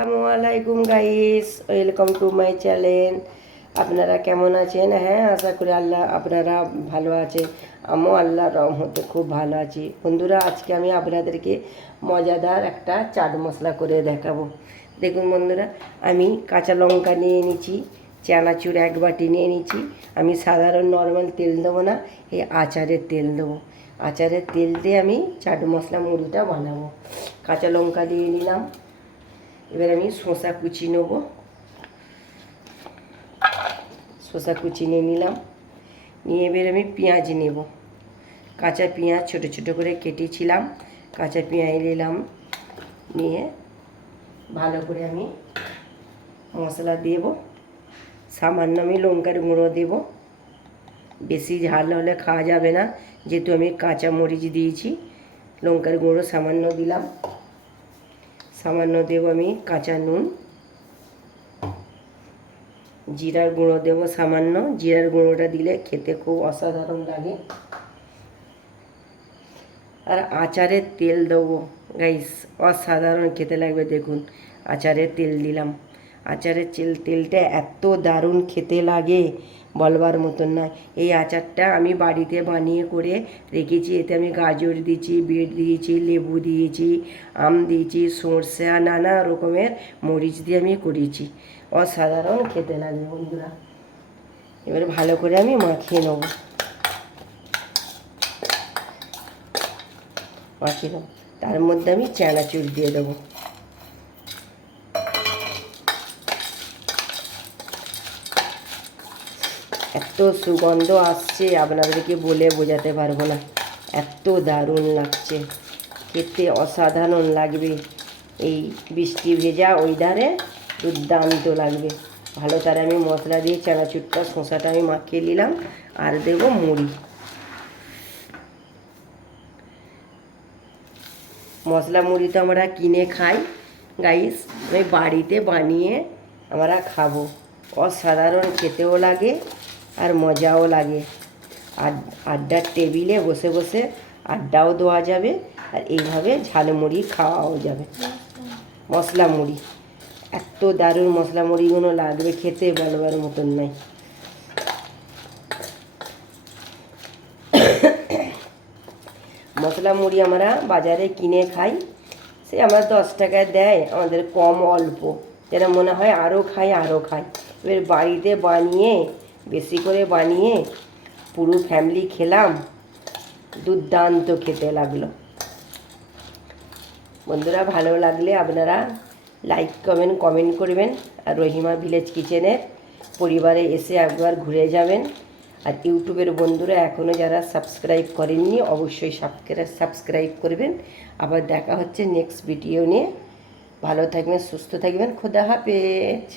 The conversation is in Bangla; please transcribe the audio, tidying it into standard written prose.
আসসালামু আলাইকুম guys, welcome to my channel. আপনারা কেমন আছেন? হ্যাঁ, আশা করি আল্লাহ আপনারা ভালো আছেন। আমিও আল্লাহর রহমতে খুব ভালো আছি। বন্ধুরা, আজকে আমি আপনাদেরকে মজাদার একটা চাট মশলা করে দেখাবো। দেখুন বন্ধুরা, আমি কাঁচা লঙ্কা নিয়ে নিচ্ছি, চানাচুর এক বাটি নিয়ে নিচ্ছি। আমি সাধারণ নর্মাল তেল দেবো না, এই আচারের তেল দেবো। আচারের তেল দিয়ে আমি চাট মশলা মুড়িটা বানাবো। কাঁচা লঙ্কা দিয়ে নিলাম। এবার আমি শসা কুচি নেব। শসা কুচি নিয়ে নিলাম। নিয়ে এবার আমি পেঁয়াজ নেব। কাঁচা পেঁয়াজ ছোটো ছোটো করে কেটেছিলাম, কাঁচা পেঁয়াজ নিলাম। নিয়ে ভালো করে আমি মশলা দেব। সামান্য আমি লঙ্কার গুঁড়ো দেব। বেশি ঝাল হলে খাওয়া যাবে না, যেহেতু আমি কাঁচা মরিচ দিয়েছি। লঙ্কার গুঁড়ো সামান্য দিলাম। সামান্য দেব আমি কাঁচা নুন। জিরার গুঁড়ো দেবো সামান্য। জিরার গুঁড়োটা দিলে খেতে খুব অসাধারণ লাগে। আর আচারের তেল দেবো গাইস, অসাধারণ খেতে লাগবে। দেখুন, আচারের তেল দিলাম। আচারের তেলটা এত দারুণ খেতে লাগে, বলবার মতন নয়। এই আচারটা আমি বাড়িতে বানিয়ে করে রেখেছি। এতে আমি গাজর দিয়েছি, বিট দিয়েছি, লেবু দিয়েছি, আম দিয়েছি, সরষা, নানা রকমের মরিচ দিয়ে আমি করেছি। অসাধারণ খেতে লাগে বন্ধুরা। এবার ভালো করে আমি মাখিয়ে নেব। মাখিয়ে নেব, তার মধ্যে আমি চানাচুর দিয়ে দেবো। এত সুগন্ধ আসছে, আপনাদেরকে বলে বোঝাতে পারবো না। এত দারুণ লাগছে, খেতে অসাধারণ লাগবে। এই বৃষ্টি ভেজা ওয়েদারে দুর্দান্ত লাগবে। ভালো তারে আমি মশলা দিয়ে চানাচুরটা শসাটা আমি মাখিয়ে নিলাম। আর দেবো মুড়ি। মশলা মুড়ি তো আমরা কিনে খাই গাইস, আমি বাড়িতে বানিয়ে আমরা খাবো। অসাধারণ খেতেও লাগে আর মজাও লাগে। আড্ডার টেবিলে বসে বসে আড্ডাও দেওয়া যাবে, আর এইভাবে ঝালমুড়ি খাওয়াও যাবে। মশলা মুড়ি এত দারুণ মশলা মুড়িগুলো লাগবে খেতে, বলবার মতন নয়। মশলা মুড়ি আমরা বাজারে কিনে খাই, সে আমরা 10 টাকায় দেয়, আমাদের কম অল্প, যেন মনে হয় আরও খাই আরও খাই। এবার বাড়িতে বানিয়ে, বেশি করে বানিয়ে পুরো ফ্যামিলি খেলাম, দুর্দান্ত খেতে লাগলো। বন্ধুরা, ভালো লাগলে আপনারা লাইক কমেন্ট করবেন। আর রহিমা ভিলেজ কিচেনের পরিবারে এসে একবার ঘুরে যাবেন। আর ইউটিউবের বন্ধুরা এখনও যারা সাবস্ক্রাইব করেননি, অবশ্যই সাবস্ক্রাইব করবেন। আবার দেখা হচ্ছে নেক্সট ভিডিও নিয়ে। ভালো থাকবেন, সুস্থ থাকবেন। খোদা হাফেজ।